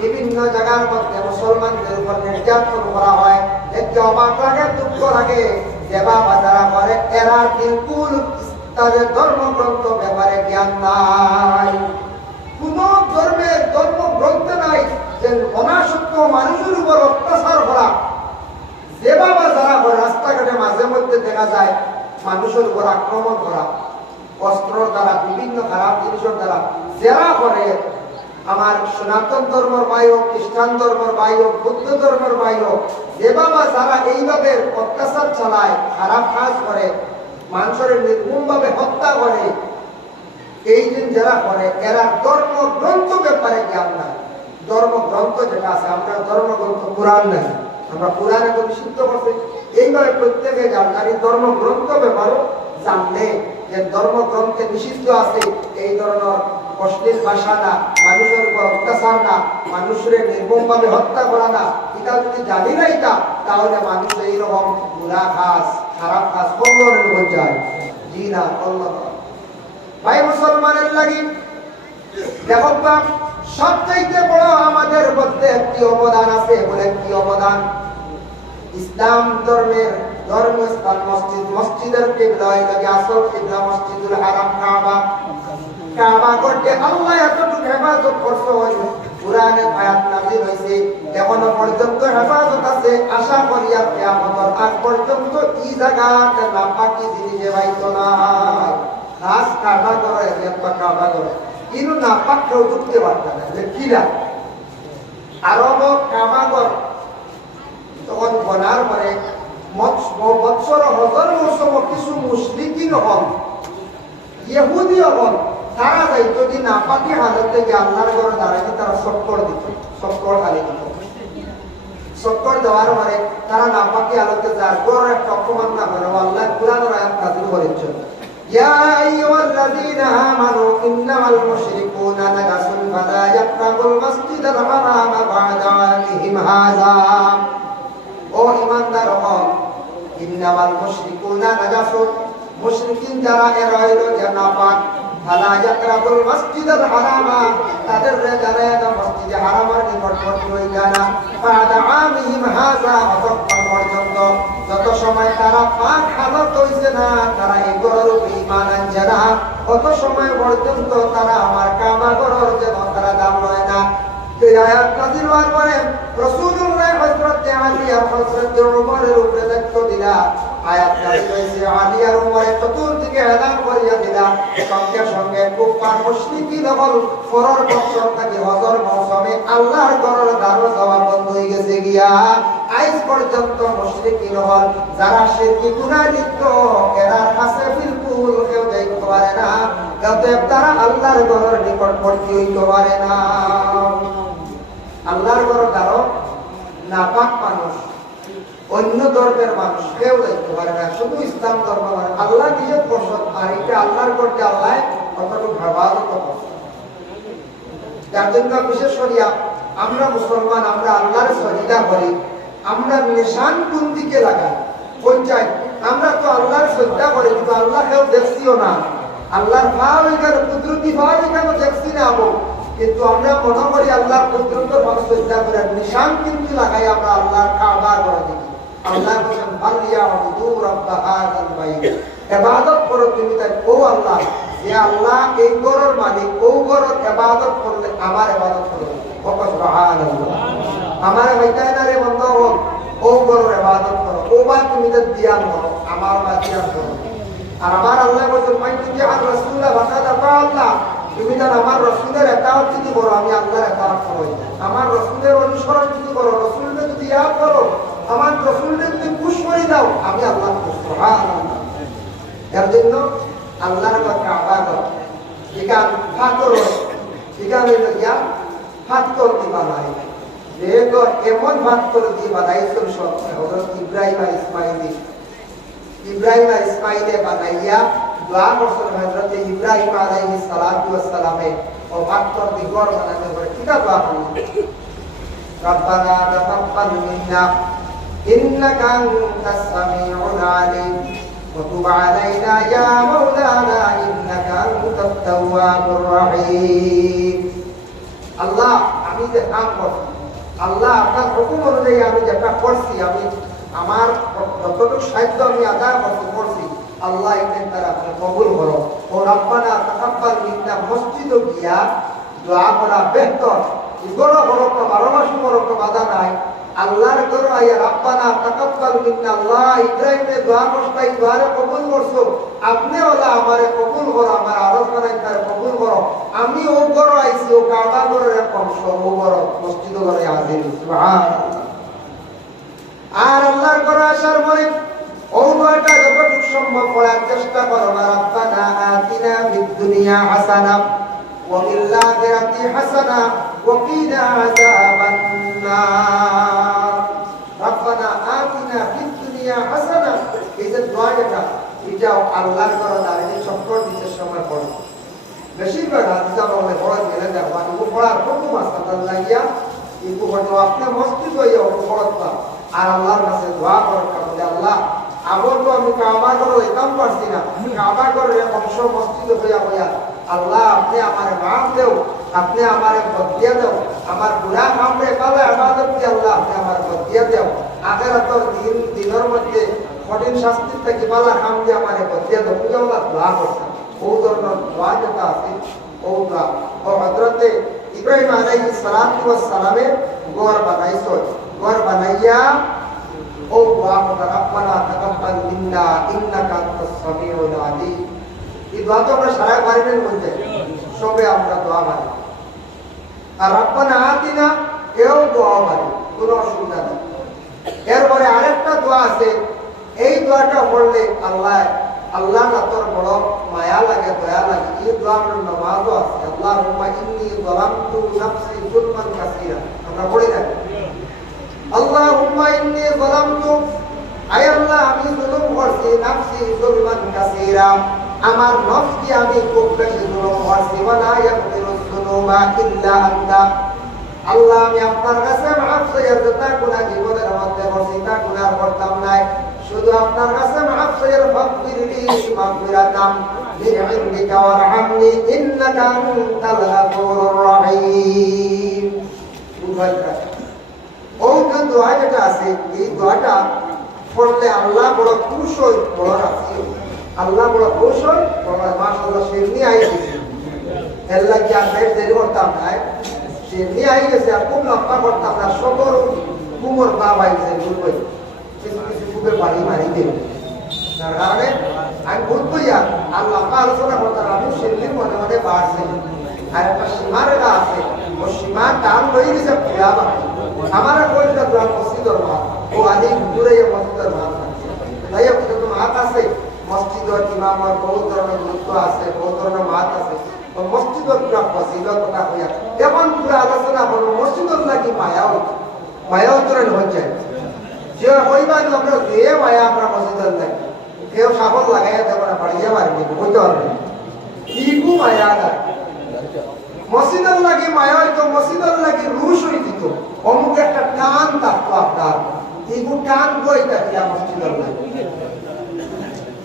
বিভিন্ন জায়গার মধ্যে মুসলমানদের উপর নির্যাতন করা হয়, দেখতে অবাক লাগে, দুঃখ লাগে। যে বাবা যারা করে এরা বিলকুল তাদের ধর্মগ্রন্থ ব্যাপারে জ্ঞান নাই। কোন ধর্মের ধর্মগ্রন্থ নাই যে অনাসক্ত মানুষের উপর অত্যাচার করা। যে বাবা যারা করে রাস্তাঘাটে মাঝে মধ্যে দেখা যায় মানুষের উপর আক্রমণ করা, অস্ত্র দ্বারা, বিভিন্ন খারাপ জিনিসের দ্বারা যারা করে, আমার সনাতন ধর্মের ভাই হোক, খ্রিস্টান ধর্মের ভাই হোক, বুদ্ধ ধর্মের ভাই হোক, যে বাবা যারা এইভাবে অত্যাচার চালায়, খারাপ কাজ করে, মানুষের নির্মমভাবে হত্যা করে, এই দিন যারা করে এরা ধর্মগ্রন্থ ব্যাপারে জ্ঞান নাই। ধর্মগ্রন্থ যেটা আছে, আমরা ধর্মগ্রন্থ কোরআন নাই, আমরা কোরআনে তো নিষিদ্ধ করছি। এইভাবে প্রত্যেকে জানকারী ধর্মগ্রন্থ ব্যাপারও জানলে যে ধর্মগ্রন্থে নিষিদ্ধ আছে এই ধরনের অশ্লীল ভাষা না, মানুষের উপর অত্যাচার না, মানুষের নির্মমভাবে হত্যা করা না। এটা যদি জানি না এটা, তাহলে মানুষ এইরকম গুনাহ কাজ, খারাপ কাজ করলে হয়ে যায়। জি না, আল্লাহ ভাই মুসলমানের লাগি দেখো সবচাইতে বড় আমাদের মধ্যে একটি অবদান আছে। বলে কি অবদান? ইসলাম ধর্মের ধর্মীয় স্থান মসজিদ, মসজিদের কিবলা হইল আসল কিবলা মসজিদুল হারাম, কাবা। কাবা করতে আল্লাহ এতটুকু হেফাজত করছে, কুরআনে আয়াত নাযিল হইছে, এখনো পর্যন্ত হেফাজত আছে। আশা করি কিয়ামতের আগ পর্যন্ত এই জায়গাতে নাপাকি জিনিসে বাইতো না। খাস কাবা করে একটা কাবা করে কিন্তু নাপাক কেউ ঢুকতে পারবে না। কিরা আরব কাবা ঘর তখন বনার পরে বৎসর হজর মৌসুম কিছু মুসলিম হন, ইহুদি হন, তারা যাইতো যে নাপাকি হালতে গিয়ে আল্লাহর ঘরে দাঁড়াইতে তারা চক্কর দিত, চক্কর গালি দিত। চক্কর দেওয়ার পরে তারা নাপাকি হালতে যার গড় একটা অপমান না করে আল্লাহ কুরআনের আয়াত নাযিল করেছেন, ইয়া আইয়ুহাল্লাযীনা আমানু ইন্নামাল মুশরিকুনা নাজাসুন ফালা ইয়াকরাবুল মাসজিদাল হারামা বা'দা আমিহিম হাযা। ও ঈমানদার হও, ইন্নামাল মুশরিকুনা নাজাসুন, মুশরিকিন যারা এরা হইল যে নাপাক, ফালা ইয়াকরাবুল মাসজিদাল হারামা, তাদের যারা মসজিদে হারামের নিকটবর্তী হইবে না, বা'দা আমিহিম হাযা, অতঃপর পর্যন্ত যত সময় তারা পাক হালত হইছে না, তারা এই ঘরের উপরে ঈমান আনছে না, অত সময় পর্যন্ত তারা আমার কাবা ঘরের যেন তারা দাম লয় না। এই আয়াত নাযিল হওয়ার পরে রাসূলুল্লাহ হযরত আলী আর হযরত ওমরের উপরে দায়িত্ব দিলা। আয়াত নাযিল হইছে, আলী আর ওমর চতুর্দিকে এলান করিয়া দিলা, সঙ্গে সঙ্গে কুফার মুশরিকিন হল ফরর বছর থেকে হজর মৌসুমে আল্লাহর ঘরের দ্বার যাওয়া বন্ধ হয়ে গেছে গিয়া। আজ পর্যন্ত মুশরিকিন হল যারা শিরকি গুনাহ লিপ্ত, এরা কাছে বিলকুল কেউ যাইতে পারে না, অতএব তারা আল্লাহর ঘরের নিকটবর্তী হইতে পারে না। আল্লাহর ঘরের দ্বারও নাপাক মানুষ, অন্য ধর্মের মানুষ কেউ যাইতে পারে না, শুধু ইসলাম ধর্ম। আল্লাহ নিজের পছন্দ, আর এটা আল্লাহর করতে আল্লাহ কতটুকু হেফাজত করছে। যার জন্য বিশেষ করিয়া আমরা মুসলমান, আমরা আল্লাহর সজিদা করি, আমরা নিশান কোন দিকে লাগাই পঞ্চায়েত। আমরা তো আল্লাহর শ্রদ্ধা করি, কিন্তু আল্লাহ কেউ দেখছিও না, আল্লাহর ভাব এখানে কুদরতি ভাব এখানে দেখছি না আমো, কিন্তু আমরা মনে করি আল্লাহর কুদরতের ভাব শ্রদ্ধা করে নিশান কিন্তু লাগাই আমরা আল্লাহর কাবা করে দেখি। আল্লাহ বলেন ফালিয়াবুদু রাব্ব হাযাল বাইত, ইবাদত করো তুমি তাই ও আল্লাহ, যে আল্লাহ এই ঘরের মালিক, ও ঘরের ইবাদত করলে আমার ইবাদত করো। সুবহানাল্লাহ। আমার হইতাই না রে বন্ধু, ও ঘরের ইবাদত করো, ও বা তুমি তো দিয়ান করো, আমার বা দিয়ান করো। আর আমার আল্লাহ বলেন মাইতুজি আর রাসূলুল্লাহ বাকাদা আল্লাহ, তুমি তো আমার রাসূলের ইতাআত যদি করো আমি আল্লাহর ইতাআত করব। আমার রাসূলের অনুসরণ যদি করো, রাসূলকে যদি ইয়াদ করো, আমার রাসূলকে যদি খুশ করে দাও, আমি আল্লাহ খুশ। সুবহানাল্লাহ। এর জন্য আল্লাহর কাবা ঘর এখান পাথর, এখানে গিয়া পাথর দিয়ে বানাই, যেহেতু এমন পাথর দিয়ে বানাইছিল সব হযরত ইব্রাহিম আর ইসমাইলে বানাইয়া দোয়া করছেন হযরত ইব্রাহিম আলাইহিস সালাতু ওয়াস সালামে, ও পাথর দিয়ে ঘর বানাতে পারে। কি দোয়া করলেন? রব্বানা তাকাব্বাল মিন্না ইন্নাকা আনতাস সামিউল আলিম وتب علينا يا مولانا إنك أنت التواب الرحيم। আল্লাহ আমি যে কাম করছি, আল্লাহ আপনার হুকুম অনুযায়ী আমি যেটা করছি, আমি আমার যতটুকু সাহায্য আমি আদায় করছি, আল্লাহ এখানে তারা আপনি কবুল করো। ও রব্বানা তাকাব্বাল মিন্না মসজিদে গিয়া দোয়া করা বেহতর। ইগোরা বরক 12 মাস বরক বাধা নাই। আল্লাহর ঘর আয়া রব্বানা তাকাব্বাল মিন্না, আল্লাহ ইব্রাহিমের দোয়া করছাই, দোয়ারে কবুল করছো, আপনি ওলা আমারে কবুল করো, আমার আরাধনায় তারে কবুল করো। আমি ও ঘর আইছি, ও কাবা ঘরের এক অংশ, ও ঘর মসজিদ ঘরে হাজির। সুবহানাল্লাহ। আর আল্লাহর ঘর আসার পরে ও দোয়াটা যতটুকু সম্ভব পড়ার চেষ্টা করো না। রব্বানা আতিনা ফিদ দুনিয়া হাসানা ওয়া ফিল আখিরাতি হাসানা ওয়া কিনা আযাবান নার। রব্বানা আতিনা ফিদ দুনিয়া হাসানা, এই যে দোয়াটা এটাও আল্লাহর ঘর দাঁড়িয়ে চক্কর দিতে সময় পড়ে। বেশিরভাগ হাদিস আমরা পড়া গেলে দেখো ও পড়ার হুকুম আছে আল্লাহ ইয়া ইকু হয়তো আপনি মসজিদ হইয়া ও পড়তা আর আল্লাহর কাছে দোয়া করতে বলে, আল্লাহ আমার তো আমি কাবা ঘর হইতাম পারছি না, কাবা ঘরের অংশ মসজিদ হইয়া হইয়া, আল্লাহ আপনি আমার মাফ দেও, আপনি আমার বদিয়া দেও, আমার গুনাহ মাফে পালে ইবাদত দি, আল্লাহ আপনি আমার বদিয়া দেও, আখিরাতের দিনের মধ্যে কঠিন শাস্তি থেকে পালা কাম দিয়ে আমার বদিয়া দেও। তুমি আল্লাহ দোয়া করছেন, ও ধরনের দোয়া যেটা আছে ও দোয়া ও হযরতে ইব্রাহিম আলাইহিস সালাতু ওয়াস সালামের ঘর বানাইছো, ঘর বানাইয়া ও দোয়া করতে রব্বানা তাকাব্বাল মিন্না ইন্নাকা আনতাস সামিউল আলিম। এই দোয়া তো আমরা সারা পারিবেন বলতে সবে আমরা দোয়া পারি। আর রব্বানা আতিনা এও দোয়া পারি, কোনো অসুবিধা নেই। এরপরে আরেকটা দোয়া আছে, এই দোয়াটা পড়লে আল্লাহ না তোর বড় মায়া লাগে, দয়া লাগে। এই দোয়া আমরা নামাজও আছে, আল্লাহুম্মা ইন্নী যালামতু নাফসি যুলমান কাসীরা, আমরা পড়ি না আল্লাহুম্মা ইন্নী যালামতু, আয় আল্লাহ আমি জুলুম করছি, নাফসি যুলমান কাসীরা, আমার নফসকে আমি খুব বেশি জুলুম করছি, ওয়া লা ইয়াগফিরুয যুনুবা ইল্লা আনতা, আল্লাহ আমি আপনার কাছে মাফ চাই, যত গুনাহ জীবনের মধ্যে করছি তা গুনাহ করতাম নাই, শুধু আপনার কাছে মাফ চাই, ফাগফিরলি মাগফিরাতাম মিন ইনদিকা ওয়ারহামনি ইন্নাকা আনতাল গাফুরুর রহিম। ও যে দোয়া যেটা আছে, এই দোয়াটা পড়লে আল্লাহ বড় খুশ হয়, বড় রাজি, আল্লাহ বড় খুশ হয়, বড় মাশাআল্লাহ শিরনি আই গেছে, আল্লাহ কি আর দেরি করতাম নাই, শিরনি আই গেছে, আর খুব লম্বা করতাম না, সবর কুমোর বাবাই যে বলবো কিছু কিছু খুবই বাড়ি মারি দেবে। তার কারণে আমি বুঝবো আল্লাহ আলোচনা করতাম, আমি শিরনির মনে মনে বাড়ছে, আর একটা সীমার রেখা আছে, ও সীমার টান হয়ে গেছে পুরা বাকি আমার কইটা দোয়া মসজিদের মাঠ, ও আদি দূরে মসজিদের মাঠ আছে, তাই কিন্তু মাঠ আছে, মসজিদের ইমামের বহু ধরনের গুরুত্ব আছে, বহু ধরনের মাঠ আছে, ও মসজিদের পুরা ফজিলত কথা হইয়া এমন পুরা আলোচনা করবো, মসজিদের লাগি মায়াও তোরা হয়ে যায়, যে হইবা আমরা যে মায়া আমরা মসজিদের লাগি, কেউ সাবল লাগাইয়া দেবো না, বাড়িয়ে মারি হইতে পারবে ইগু মায়া না, মসজিদের লাগি মায়া হইতো, মসজিদের লাগি রুশ হয়ে দিত, অমুক একটা টান থাকতো আপনার, ইগু টান বই থাকিয়া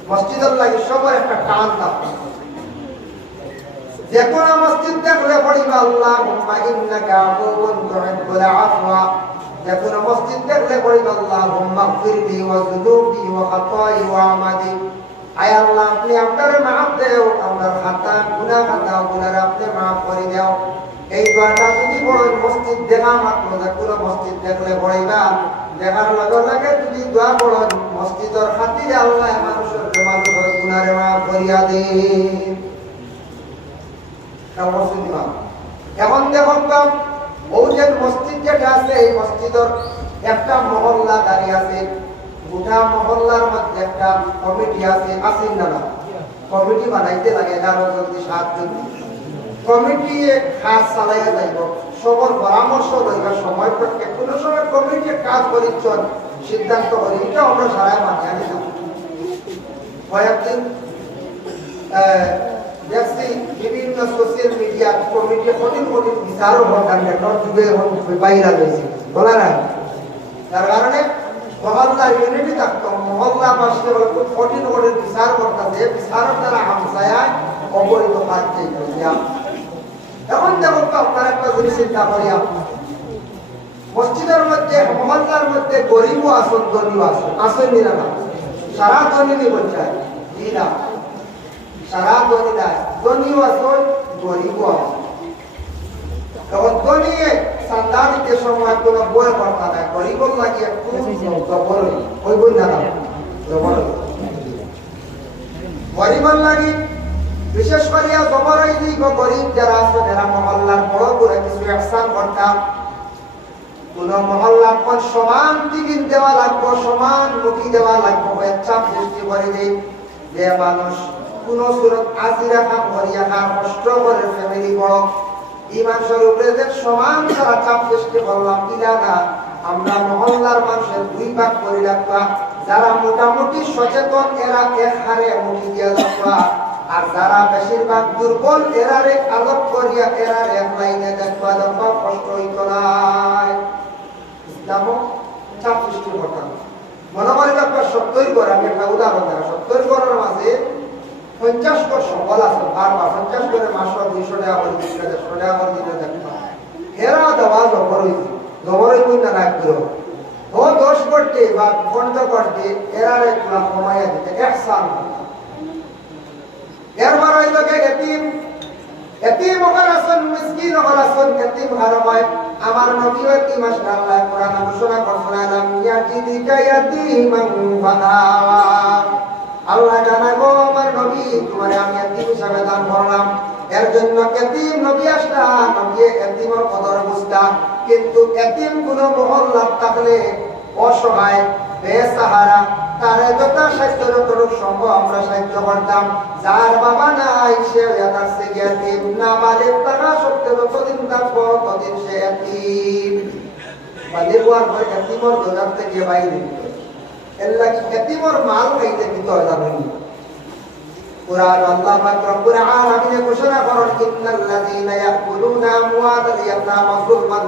মসজিদের লাগি সবার একটা টান থাকতো। যে কোনো মসজিদ দেখলে পড়িবা আল্লাহুম্মা ইন্নাকা আফুউন তুহিব্বুল আফওয়া, যে কোন মসজিদ দেখলে পড়ি আল্লাহুম্মা গফিরলি ওয়া যুনুবি ওয়া খাতাই ওয়া আমাদি। আয় আল্লাহ আপনি আপনার মাফ দেও, আপনার খাতা গুনাহ খাতা গুনাহ আপনি মাফ করে দাও। এই দোয়াটা যদি পড়েন মসজিদ দেখা মাত্র, যে কোন মসজিদ দেখলে পড়িবা, দেখার লগে লগে যদি দোয়া পড়েন মসজিদের খাতিরে আল্লাহ মানুষের মানুষের গুনাহ মাফ করিয়া দেন। এখন দেখুন তো ওই যে মসজিদ যেটা আছে এই মসজিদের একটা মহল্লা দাঁড়িয়ে আছে, গোটা মহল্লার মধ্যে একটা কমিটি আছে, আসেন না না কমিটি বানাইতে লাগে 11 জন 7 জন কমিটি কাজ চালাইয়া যাইব, সবার পরামর্শ লইবার সময় প্রত্যেক কোনো সময় কমিটি কাজ করিচ্ছন সিদ্ধান্ত করি, এটা আমরা সারাই মানি আনি না। কয়েকদিন দেখছি বিভিন্ন সোশ্যাল মিডিয়া কমিটি কঠিন কঠিন বিচারও ভোটার নেটওয়ার্ক যুগে বাইরা রয়েছে বলা না, তার কারণে মহল্লার ইউনিটি থাকতো, মহল্লা বাসীকে বলে খুব কঠিন কঠিন বিচার করতেছে, বিচারের দ্বারা হামসায় অবৈধ কাজ চাইতেছে। এখন দেখুন তো আপনার একটা জিনিস চিন্তা করিয়া, মসজিদের মধ্যে মহল্লার মধ্যে গরিবও আসন ধনীও আসন, আসন নিরা না, সারা ধনী নি বলছায় না, সারা ধনী না, ধনীও আসন গরিবও আসন। তখন ধনী চান্দা দিতে সময় কোনো বই করতে নাই, গরিবর লাগে একটু জবর ওই বই না জবর গরিবর লাগে বিশেষ করিয়া জবরই দিক গরিব যারা আছে যারা মহল্লার বড় করে কিছু ইহসান করতাম, কোন মহল্লার পর সমান টিকিট দেওয়া লাগবে, সমান মুখী দেওয়া লাগবে, চাপ সৃষ্টি করে দিই যে মানুষ কোন সুরত আজিরা কাম করিয়া কাম কষ্ট করে ফ্যামিলি বড় ইমান স্বরূপে যে সমান সারা চাপ সৃষ্টি করলাম কিনা না, আমরা মহল্লার মানুষের 2 ভাগ করে রাখবা, যারা মোটামুটি সচেতন এরা এক হারে মুখী দিয়ে রাখবা, আর যারা বেশিরভাগ দুর্বল এরারে আলোক করিয়া এরারে এক লাইনে দেখবা দেখবা কষ্ট হইত নাই। ইসলামও চাপ সৃষ্টি করতাম মনে করি আপনার 70 ঘর, আমি একটা উদাহরণ দেয় 70 ঘরের মাঝে 50 ঘর সকল আছে, বারবার 50 করে মাসে 200 টাকা করে দিতে 150 টাকা করে দিতে দেখবা এরা দেওয়া জবর হইছে, জবর হইব না না করো ও 10 করতে বা 15 করতে এরারে পুরা কমাইয়া দিতে ইহসান। এরপর হইল কে এতিম, এতিম ওখান আসন মিসকিন ওখান আসন এতিম হারমায় আমার নবী এতিম আল্লাহ কোরআন ঘোষণা করছেন ইয়াতিদিকা ইয়াতিমান ফাআওয়া। আল্লাহ জানাবো আমার নবী তোমারে আমি এতিম হিসাবে দান করলাম, এর জন্য এতিম নবী আসলা, নবী এতিমের কদর বুঝতা, কিন্তু এতিম কোন মহল্লা থাকলে অসহায় বেসাহারা তারে যত সাহায্য যতটুকু সম্ভব আমরা সাহায্য করতাম, যার বাবা নাই সে থাকছে এতিম, না বালিক টাকা সত্যি যতদিন থাকবো ততদিন সে এতিম, বালিক হওয়ার পর এতিমর দোজার থেকে বাইরে এর লাগি এতিমর মাল খাইতে দিতে হয় জানেন। কুরআন আল্লাহ পাক রব্বুল আলামিন ঘোষণা করেন ইন্নাল্লাযীনা ইয়াকুলুনা আমওয়ালাল ইয়াতামা যুলমান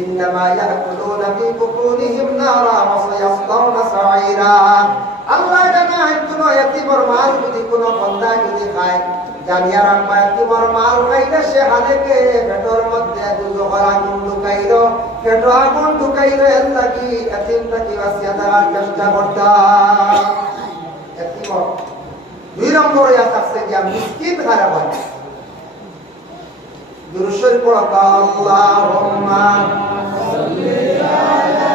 ইন্নামা ইয়াকুলুনা ফি বুতুনিহিম নারা ওয়া সায়াসলাউনা সাঈরা। আল্লাহ জানায় কোন এতিমর মাল যদি কোন বান্দা যদি খায় জানিয়া রাখবা এতিমর মাল খাইলে সে হালেকে পেটের মধ্যে দুজখের আগুন ঢুকাইলো, পেটে আগুন ঢুকাইলো, এর লাগি এতিমটাকে বাঁচিয়ে থাকার চেষ্টা করতাম। এতিমর 2 নম্বরে আছে যে মিসকিন খারাপ হয়, দুরূদ শরীফ পড়া আল্লাহুম্মা সাল্লি আলা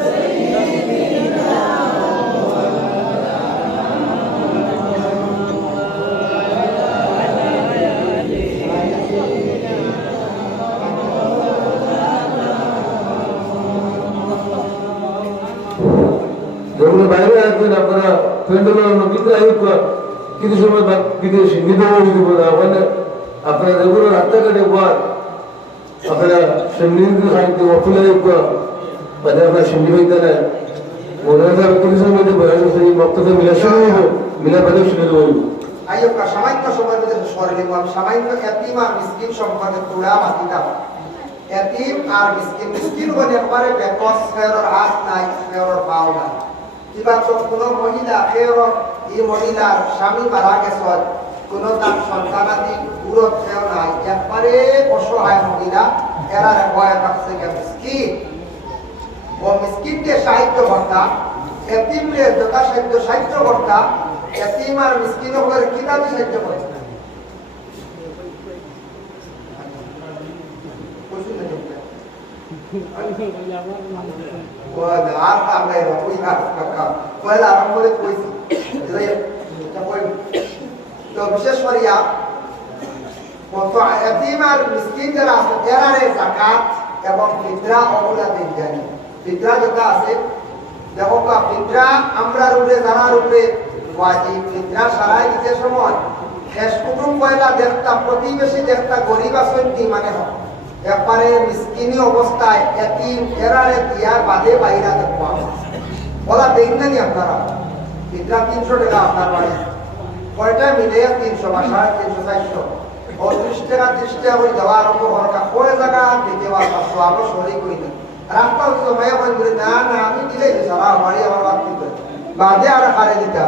সাইয়্যিদিনা যখন বাইরে আসবেন আপনারা প্যান্ডেলের ভিতরে কিছু সময় বিদেশি নিতে বলে ওখানে আপনারা যেগুলো রাস্তাঘাটে পর আপনারা সেমনি খাইতে অফুলে মানে আপনার সেমনি হইতে নেয় মনে হয় কিছু সময় সেই বক্তব্য মিলা শুরু হইব, মিলা বাদে শুনে দেবো। আইয়ুকা সামান্য সময়ের মধ্যে সরলে আমি সামান্য এতিম আর মিসকিন সম্পর্কে পুরা মাতিতাম। এতিম আর মিসকিন, মিসকিন হলে একবারে বেকস, ফেরর হাত নাই, ফেরর পাও নাই, কিবা তো কোনো মহিলা ফেরর এই মহিলার স্বামী মারা গেছে, কোনো তার সন্তানাদি পুরো ফেও নাই, একবারে অসহায় মহিলা, এরা ভয় থাকছে মিসকিন। ও মিসকিনকে সাহায্য করতা এতিমরে যথাসাধ্য সাহায্য করতা এতিম আর মিসকিন হলে কিতাবে সাহায্য করতা আর আমরা ওই কাকা পয়লা আরম্ভ করে কইছি তো বিশেষ করিয়া কত এতিম আর মিসকিন যারা আছে এরারে যাকাত এবং ফিতরা ওগুলা দিন জানি ফিতরা যেটা আছে দেখো কা ফিতরা আমরা রূপে যারা রূপে ওয়াজিব ফিতরা সারাই দিতে সময় শেষ কুটুম পয়লা দেখতা প্রতিবেশী দেখতা গরিব আছেন কি মানে হয় একবারে মিসকিনি অবস্থায় এতিম এরারে দিয়া বাদে বাইরা দেখবা ওলা দেখবেন নি আপনারা ফিতরা 300 টাকা আপনার বাড়ি কয়টা মিলে 300 বা 350 400 ও 30 টাকা 30 টাকা করে দেওয়া আরম্ভ করা কোন জায়গা দিতে পারবা তো আমরা সরি কই না রাস্তা হচ্ছে মায়া বন্ধুরে না না আমি দিলেই সারা বাড়ি আমার বাদ দিতে বাদে আর হারে দিতা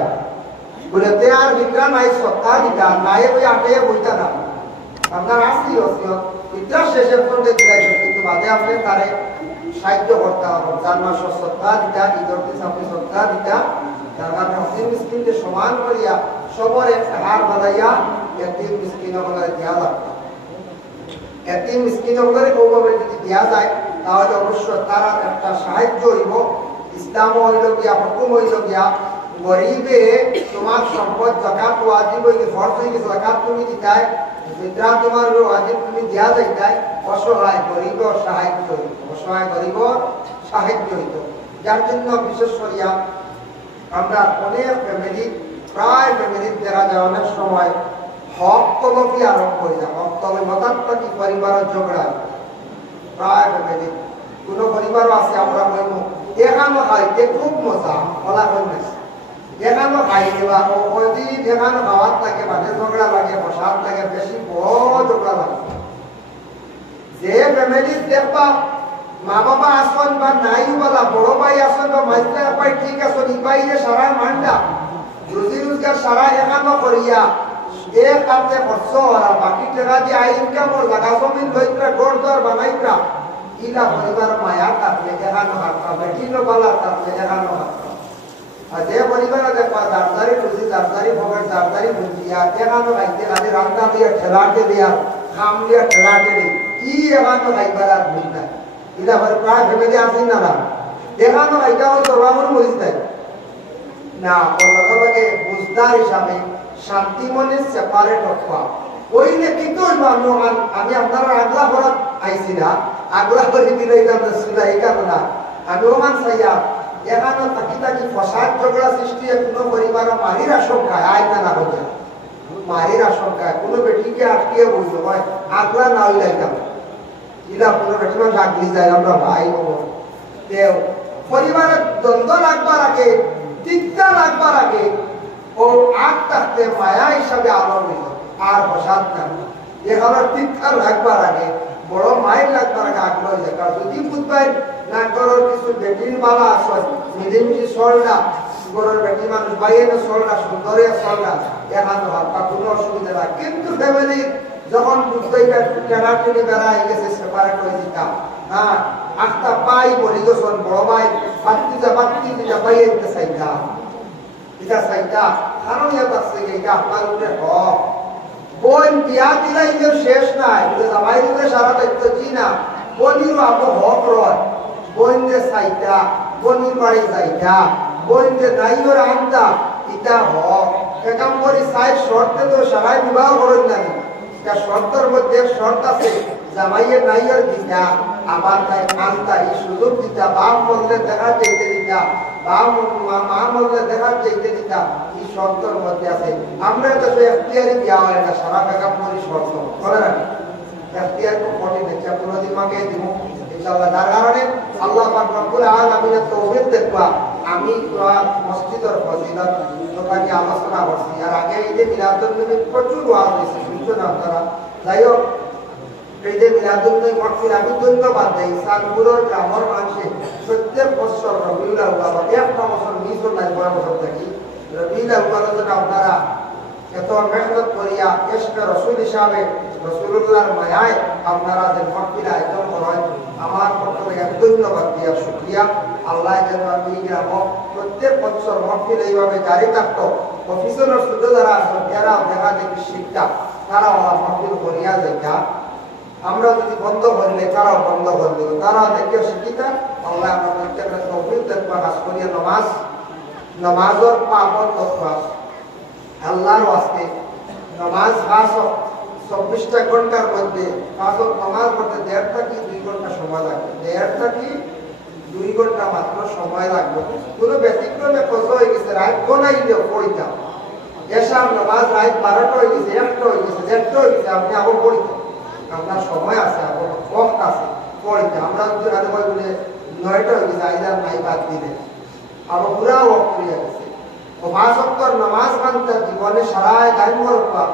বলে তে আর বিক্রা নাই সত্তা দিতা নাই ওই আটে বইতা না আপনার আসি অসিও ইত্রা শেষে পর্যন্ত দিলাই কিন্তু বাদে আপনি তারে সাহায্য করতে হবে রমজান মাস সত্তা দিতা ঈদের দিন আপনি সত্তা দিতা তার কারণে হসিন মিসকিনকে সমান করিয়া সবরে হার বাঁধাইয়া এতিম মিসকিন হলে দেওয়া লাগবে এতিম মিসকিন হলে ওভাবে যদি দেওয়া যায় তাহলে অবশ্যই তারা একটা সাহায্য হইব ইসলাম হইল গিয়া হুকুম হইল গিয়া গরিবে তোমার সম্পদ যাকাত ওয়াজিব হইলে ফরজ হয়ে গেছে যাকাত তুমি দিতাই ফিতরা তোমার ওয়াজিব তুমি দেয়া যাইতাই অসহায় গরিব সাহায্য হইত অসহায় গরিব সাহায্য হইত যার জন্য বিশেষ করিয়া আমরা অনেক ফ্যামিলি প্রায় ফ্যামিলি দেখা যায় অনেক সময় হক তলবি আরম্ভ হয়ে যায় হক তলব মতাত্মকি পরিবারের ঝগড়া প্রায় ফ্যামিলি কোনো পরিবারও আছে আমরা কইব এখানো খাইতে খুব মজা বলা হয় এখানো খাই দেওয়া ওদি এখানো খাওয়ার থাকে মাঝে ঝগড়া লাগে বসার লাগে বেশি বড় ঝগড়া লাগে যে ফ্যামিলি দেখবা মা বাবা আসন বা নাই বলা বড় ভাই আসন বা মাইস্টার ভাই ঠিক আছে ইবাই যে সারা মান্ডা রুজি রোজগার সারা একানো করিয়া এক কাছে খরচ আর বাকি টাকা দিয়ে ইনকাম ওর জায়গা জমিন লইত্রা গড় দর বানাইত্রা ইলা পরিবার মায়া থাকলে একানো হাতটা বেটিনো বালা থাকলে একানো হাতটা আর যে পরিবারে দেখবা দারদারি রুজি দারদারি ভোগের দারদারি বুঝিয়া একানো খাইতে খালি রান্না দিয়া ঠেলাটে দিয়া খাম দিয়া ঠেলাটে দি ই একানো খাইবার আর বুঝ না ইলা প্রায় ফ্যামিলি আসেন না দেখানো এটা হয়তো রামুর বুঝতে না ওর লগে বুঝদার হিসাবে শান্তি মনে সেপারেট হওয়া ওইলে কিন্তু আমি আপনারা আগলা ভরাত আইছি না আগলা করে দিলে সুদা এই কারণ আমি ওমান চাইয়া এখানে থাকি থাকি ফসাদ ঝগড়া সৃষ্টি কোনো পরিবার মারির আশঙ্কায় আয় না হইয়া মারির আশঙ্কায় কোনো বেটিকে আটকে বসলো হয় আগলা না হইলাইতাম ইলা কোনো বেটি মানুষ আগলি যায় আমরা ভাই দেও পরিবারের দ্বন্দ্ব লাগবার আগে তিক্তা লাগবার আগে ও আগ থাকতে মায়া হিসাবে আলো নিল আর বসাত না এখানে তিক্তা লাগবার আগে বড় মায়ের লাগবার আগে আগ্রহ হয়ে যায় কারণ যদি বুঝবেন না গরর কিছু বেটির বালা আসল মিলিমিশি সরলা গরর বেটি মানুষ বাইরে সরলা সুন্দরে সরলা এখানে হাত কোনো অসুবিধা না কিন্তু ফ্যামিলির যখন বুঝতে টেনাটেনি বেড়াই গেছে সেপারেট হয়ে যেতাম হ্যাঁ আটটা পাই বলি যখন বড় ভাই বাত্তি যা পাই এতে চাইতা এটা চাইতা কারণ এটা আছে এটা আপনার উপরে হক বোন বিয়া দিলাই যে শেষ নাই জামাই উপরে সারা দায়িত্ব জি না বোনিরও আপনার হক রয় বোন যে চাইতা বোনির বাড়ি যাইতা বোন যে নাইওর আনতা ইটা হক একাম করি চাই শর্তে তো সারাই বিবাহ করেন না শর্তের মধ্যে শর্ত আছে জামাইয়ের নাইয়ের দিতা আবার তাই আনতা এই সুযোগ দিতা বাপ মরলে দেখা চাইতে দিতা মা মরলে দেখা চাইতে দিতা এই শর্তের মধ্যে আছে আমরা তো এখতিয়ারি বিয়া হয় না সারা কাকাম করি শর্ত করে না এখতিয়ার খুব কঠিন দেখছে কোনোদিন মাকে দিব ইনশাআল্লাহ তার কারণে আল্লাহ পাক রব্বুল আলামিনের তৌফিক দেখবা আমি মসজিদের ফজিলত দোকানে আলোচনা করছি আর আগে ঈদে মিলাদুন নবী প্রচুর ওয়াজ হয়েছে শুনছেন আপনারা যাই হোক ঈদে মিলাদুন নবী মহফিল আমি ধন্যবাদ দেই সানপুরের গ্রামের মানুষে প্রত্যেক বছর রবিউল আউয়াল একটা বছর মিস হয় নাই বড় বছর থাকি রবিউল আউয়াল যেন আপনারা এত মেহনত করিয়া ইশকে রাসূল হিসাবে রাসূলুল্লাহর মায়ায় আপনারা যে মাহফিল আয়োজন করেন, আমার পক্ষ থেকে ধন্যবাদ দিয়া শুকরিয়া। আল্লাহ যেন এই গ্রাম প্রত্যেক বছর মাহফিল এইভাবে জারি থাকতো। অফিসের ছোট যারা আছেন এরাও দেখা দেখি শিক্ষা তারা মাহফিল করিয়া যাইতা, আমরা যদি বন্ধ করলে তারাও বন্ধ করে দেবে, তারাও দেখে শিক্ষিতা। আল্লাহ আমরা প্রত্যেকের তৌফিক দেখবা কাজ করিয়া নমাজের পাবন তথা আল্লাহর ওয়াস্তে নামাজ 24টা ঘন্টার মধ্যে নামাজ পড়তে 1.5 থেকে 2 ঘন্টা সময় লাগবে, 1.5 থেকে 2 ঘন্টা মাত্র সময় লাগবে। কোনো ব্যতিক্রমে কত হয়ে গেছে রাত গোনাইলেও পড়িতাম, এশার নামাজ রাত 12টা হয়ে গেছে, 1টা হয়ে গেছে, 1টা হয়ে গেছে, আপনি আবার পড়িতাম, আপনার সময় আছে, আবার ওয়াক্ত আছে পড়িতাম। আমরা যদি রাতে বলে 9টা হয়ে গেছে আইদার নাই বাদ দিলে আবার পুরা ওয়াক্ত হয়ে গেছে। নামাজ বান্ধা জীবনে সারায় দায়িত্ব রক্ষা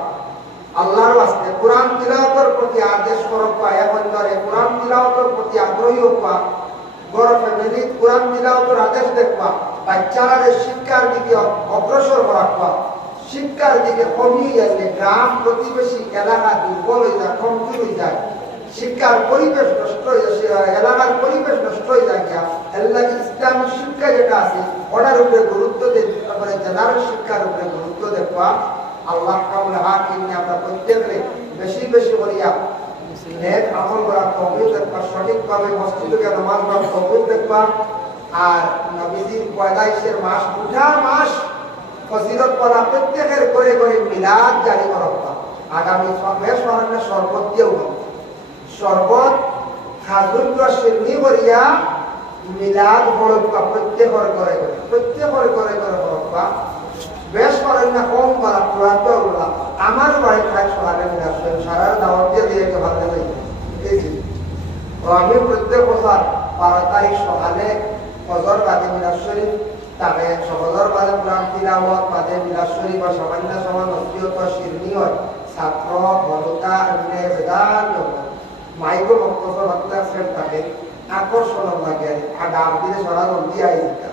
আল্লাহর ওয়াস্তে কোরআন তিলাওয়াতের প্রতি আদেশ করবা, এখন ধরে কোরআন তিলাওয়াতের প্রতি আগ্রহী হবা, বড় ফ্যামিলি কোরআন তিলাওয়াতের আদেশ দেখবা, বাচ্চারা শিক্ষার দিকে অগ্রসর রাখবা। শিক্ষার দিকে কমিয়ে গেলে গ্রাম প্রতিবেশী এলাকা দুর্বল হয়ে যায়, কমজোর হয়ে যায়, শিক্ষার পরিবেশ নষ্ট হয়ে যায়, এলাকার পরিবেশ নষ্ট হয়ে যায়। আল্লাহ ইসলামিক শিক্ষা যেটা আছে ওটার উপরে গুরুত্ব দেবে, জেনারেল শিক্ষার উপরে গুরুত্ব দেখবা। আল্লাহ কামলে হাকিমে আমরা প্রত্যেকে বেশি বেশি করিয়া নেক আমল করা তৌফিক দেখবা, সঠিকভাবে মসজিদে নামাজ পড়া তৌফিক দেখবা। আর নবীজির পয়দাইশের মাস উঠা মাস ফজিলত পড়া প্রত্যেকের করে করে মিলাদ জারি করবা। আগামী বেশ মারান্না শরবত দিয়েও শরবত খাজুর শিরনি করিয়া মিলাদ পড়বা, প্রত্যেকের করে করে পড়বা। বেশ করেন না কম করা চূড়ান্ত আমার বাড়ি খাই সকালে মিলাদ সারা দাওয়াত দিয়ে ভালো লাগে। আমি প্রত্যেক বছর 12 তারিখ সকালে ফজর বাদে মিলাদ শরীফ, তবে ফজর বাদে কোরআন তিলাওয়াত বাদে মিলাদ শরীফ বা সামান্য সমান নসিহত শিরনি হয়। ছাত্র বড়তা বেদান্ত মাইক্রো বক্তব্য সেট থাকে, আকর্ষণ লাগে আর ডাক দিলে সরা জলদি আই যেটা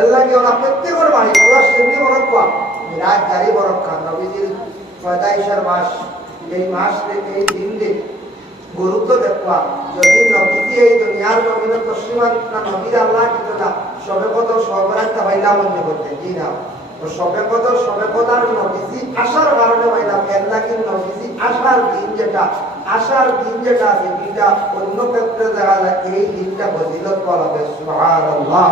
এলাকি ওরা প্রত্যেকের বাড়ি পুরা শিরনি বরক্কা মিলাদ জারি বরক্কা। নবীজির পয়দাইশের মাস, এই মাস এই দিন গুরুত্ব দেখবা। যদি নবীজি এই দুনিয়ার নবীন তসলিমান না নবীর আল্লাহ কিন্তু না সবে কত সবরাইতে হইলা মনে করতে কি না সবে কদার নবীজি আসার কারণে হইলাম এলাকি নবীজি আসার দিন যেটা আছে এটা অন্য ক্ষেত্রে দেখা যায় এই দিনটা ফজিলত বলা হবে। সুবহানাল্লাহ।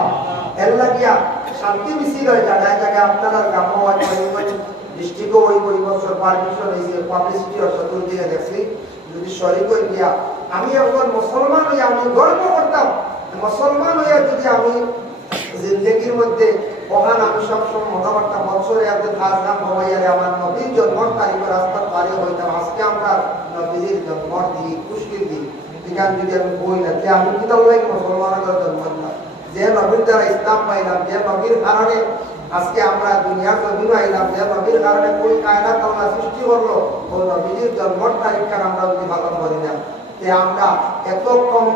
এলাকিয়া শান্তি মিছিল হয় জায়গায় জায়গায় আপনারা গ্রাম ডিস্ট্রিক্টও ওই বছর পারমিশন হয়েছে, পাবলিসিটি চতুর্দিকে দেখছি। যদি শরীর দিয়া আমি এখন মুসলমান হয়ে আমি গর্ব করতাম, মুসলমান হয়ে যদি আমি জিন্দগির মধ্যে ওখানে আমি সবসময় মনে করতাম বছরে একদিন খাস নাম হবাইয়ারে আমার নবীর জন্মর তারিখের রাস্তার পারে হইতাম। আজকে আমরা নবীর জন্মর দিই, খুশির দিই, এখান যদি আমি বই না যে আমি কিতাব লাগে মুসলমানের জন্ম না, যে নবীর দ্বারা ইসলাম পাইলাম, যে নবীর কারণে আজকে আমরা দুনিয়ার জমিন আইলাম, যে নবীর কারণে কোন কায়নাত আল্লাহ সৃষ্টি করলো, ওই নবীর জন্মর তারিখটা আমরা যদি পালন করি না, যে আমরা এত কম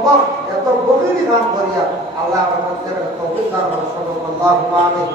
এত গভীর কাম করিয়া আল্লাহ আমাদের তৌফিক দান করুন। আল্লাহুম্মা আমিন।